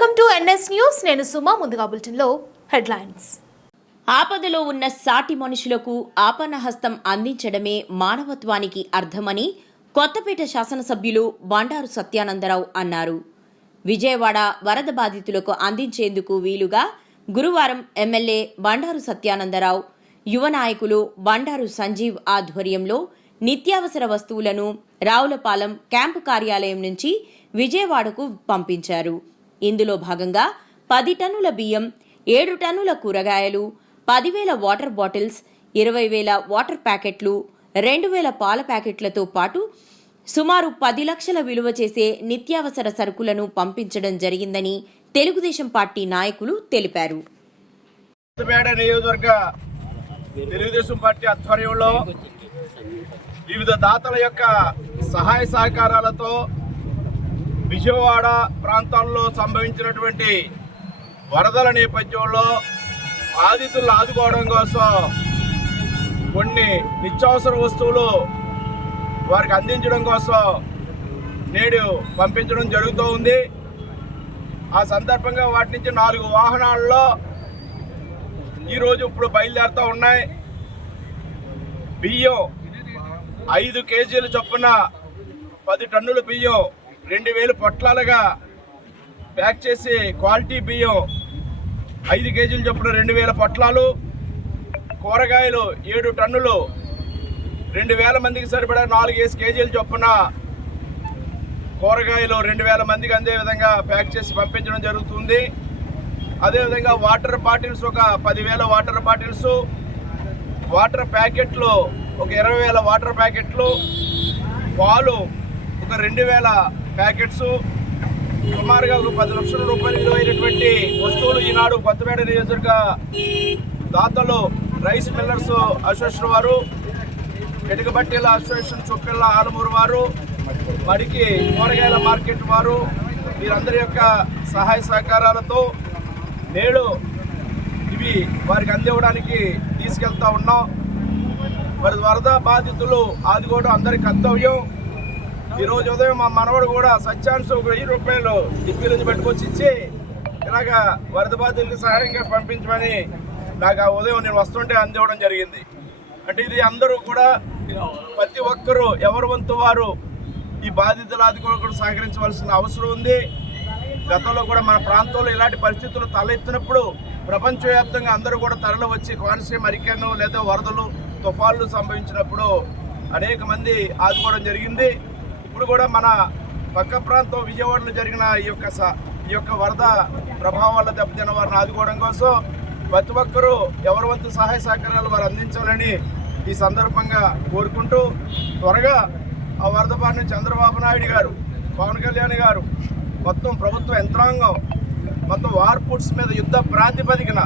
Welcome to NS news. నేను సుమా ముందుగా బులెటిన్లో హెడ్లైన్స్. ఆపదలో ఉన్న సాటి మనుషులకు ఆపన్నహస్తం అందించడమే మానవత్వానికి అర్థమని కొత్తపేట శాసనసభ్యులు బండారు సత్యానందరావు అన్నారు. విజయవాడ వరద బాధితులకు అందించేందుకు వీలుగా గురువారం ఎమ్మెల్యే బండారు సత్యానందరావు యువ నాయకులు బండారు సంజీవ్ ఆధ్వర్యంలో నిత్యావసర వస్తువులను రావులపాలెం క్యాంపు కార్యాలయం నుంచి విజయవాడకు పంపించారు. ఇందులో భాగంగా పది టన్నుల బియ్యం ఏడు టన్నుల కూరగాయలు పదివేల వాటర్ బాటిల్స్ ఇరవై వేల వాటర్ ప్యాకెట్లు రెండు వేల పాల ప్యాకెట్లతో పాటు సుమారు పది లక్షల విలువ చేసే నిత్యావసర సరుకులను పంపించడం జరిగిందని తెలుగుదేశం పార్టీ నాయకులు తెలిపారు. తెలుగుదేశం పార్టీ ఆధ్వర్యంలో వివిధ దాతల యొక్క సహాయ సహకారాలతో విజయవాడ ప్రాంతాల్లో సంభవించినటువంటి వరదల నేపథ్యంలో బాధితులను ఆదుకోవడం కోసం కొన్ని నిత్యావసర వస్తువులు వారికి అందించడం కోసం నేడు పంపించడం జరుగుతూ ఉంది. ఆ సందర్భంగా వాటి నుంచి నాలుగు వాహనాల్లో ఈరోజు ఇప్పుడు బయలుదేరుతూ ఉన్నాయి. బియ్యం ఐదు కేజీల చొప్పున పది టన్నుల బియ్యం రెండు వేలు పొట్లాలుగా ప్యాక్ చేసి క్వాలిటీ బియ్యం ఐదు కేజీల చొప్పున రెండు వేల పొట్లాలు కూరగాయలు ఏడు టన్నులు రెండు వేల మందికి సరిపడా నాలుగేసి కేజీల చొప్పున కూరగాయలు రెండు వేల మందికి అందే విధంగా ప్యాక్ చేసి పంపించడం జరుగుతుంది. అదేవిధంగా వాటర్ బాటిల్స్ ఒక పదివేల వాటర్ బాటిల్స్ వాటర్ ప్యాకెట్లు ఒక ఇరవై వేల వాటర్ ప్యాకెట్లు పాలు ఒక రెండు వేల ప్యాకెట్స్ సుమారుగా ఒక పది లక్షల రూపాయలు విలువైనటువంటి వస్తువులు ఈనాడు కొత్తపేట నియోజకవర్గ దాతలు రైస్ మిల్లర్స్ అసోసియేషన్ వారు ఎటుకబట్టీల అసోసియేషన్ చొప్పిళ్ళ ఆలమూరు వారు మడికి కూరగాయల మార్కెట్ వారు వీరందరి యొక్క సహాయ సహకారాలతో నేడు ఇవి వారికి అందివ్వడానికి తీసుకెళ్తా ఉన్నాం. మరి వరద బాధితులు ఆదుకోవడం అందరి కర్తవ్యం. ఈరోజు ఉదయం మా మనవడు కూడా సత్యాంశం ఒక వెయ్యి రూపాయలు డిగ్రీ నుంచి పెట్టుకొచ్చి ఇచ్చి ఇలాగా వరద బాధితులకు సహాయంగా పంపించమని నాకు ఆ ఉదయం నేను వస్తుంటే అందివ్వడం జరిగింది. అంటే ఇది అందరూ కూడా ప్రతి ఒక్కరూ ఎవరి వంతు వారు ఈ బాధితులు ఆదుకోవడం సహకరించవలసిన అవసరం ఉంది. గతంలో కూడా మన ప్రాంతంలో ఇలాంటి పరిస్థితులు తలెత్తినప్పుడు ప్రపంచవ్యాప్తంగా అందరూ కూడా తరలి వచ్చి కోనసీమ అరికెను లేదా వరదలు తుఫాన్లు సంభవించినప్పుడు అనేక మంది ఆదుకోవడం జరిగింది. ఇప్పుడు కూడా మన పక్క ప్రాంతం విజయవాడలో జరిగిన ఈ యొక్క స- ఈ యొక్క వరద ప్రభావం వల్ల దెబ్బతిన్న వారిని ఆదుకోవడం కోసం ప్రతి ఒక్కరూ ఎవరి వంతు సహాయ సహకారాలు వారు అందించాలని ఈ సందర్భంగా కోరుకుంటూ త్వరగా ఆ వరద బారిన చంద్రబాబు నాయుడు గారు పవన్ కళ్యాణ్ గారు మొత్తం ప్రభుత్వ యంత్రాంగం మొత్తం వార్ ఫుడ్స్ మీద యుద్ధ ప్రాతిపదికన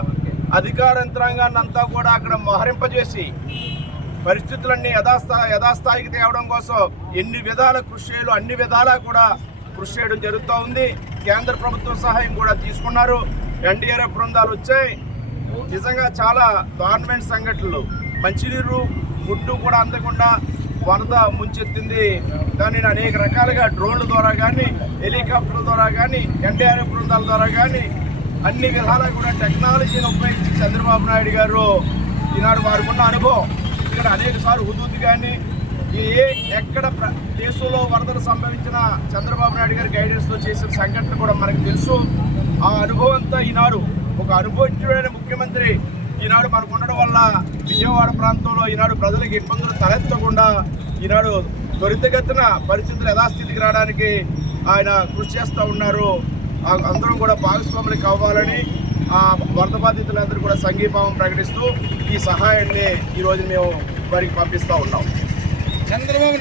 అధికార యంత్రాంగాన్ని అంతా కూడా అక్కడ మోహరింపజేసి పరిస్థితులన్నీ యథాస్థా యథాస్థాయికి తేవడం కోసం ఎన్ని విధాల కృషి చేయాలో అన్ని విధాలా కూడా కృషి చేయడం జరుగుతూ ఉంది. కేంద్ర ప్రభుత్వం సహాయం కూడా తీసుకున్నారు. ఎన్డీఆర్ఎఫ్ బృందాలు వచ్చాయి. నిజంగా చాలా దారుణమైన సంఘటనలు. మంచినీరు ఫుడ్ కూడా అందకుండా వరద ముంచెత్తింది. దానిని అనేక రకాలుగా డ్రోన్ల ద్వారా కానీ హెలికాప్టర్ల ద్వారా కానీ ఎన్డీఆర్ఎఫ్ బృందాల ద్వారా కానీ అన్ని విధాలా కూడా టెక్నాలజీని ఉపయోగించి చంద్రబాబు నాయుడు గారు ఈనాడు వారికి ఉన్న అనుభవం. ఇక్కడ అనేక సార్లు హుదూద్ కానీ ఏ ఎక్కడ ప్ర- దేశంలో వరదలు సంభవించిన చంద్రబాబు నాయుడు గారి గైడెన్స్తో చేసిన సంఘటన కూడా మనకు తెలుసు. ఆ అనుభవం అంతా ఈనాడు ఒక అనుభవించుడైన ముఖ్యమంత్రి ఈనాడు మనకు ఉండడం వల్ల విజయవాడ ప్రాంతంలో ఈనాడు ప్రజలకు ఇబ్బందులు తలెత్తకుండా ఈనాడు త్వరితగతిన పరిస్థితులు యథాస్థితికి రావడానికి ఆయన కృషి చేస్తూ ఉన్నారు. అందరం కూడా భాగస్వాములు కావాలని ఆ వరద బాధితులందరూ కూడా సంఘీభావం ప్రకటిస్తూ ఈ సహాయాన్ని ఈరోజు మేము వారికి పంపిస్తూ ఉన్నాం. చంద్రబాబు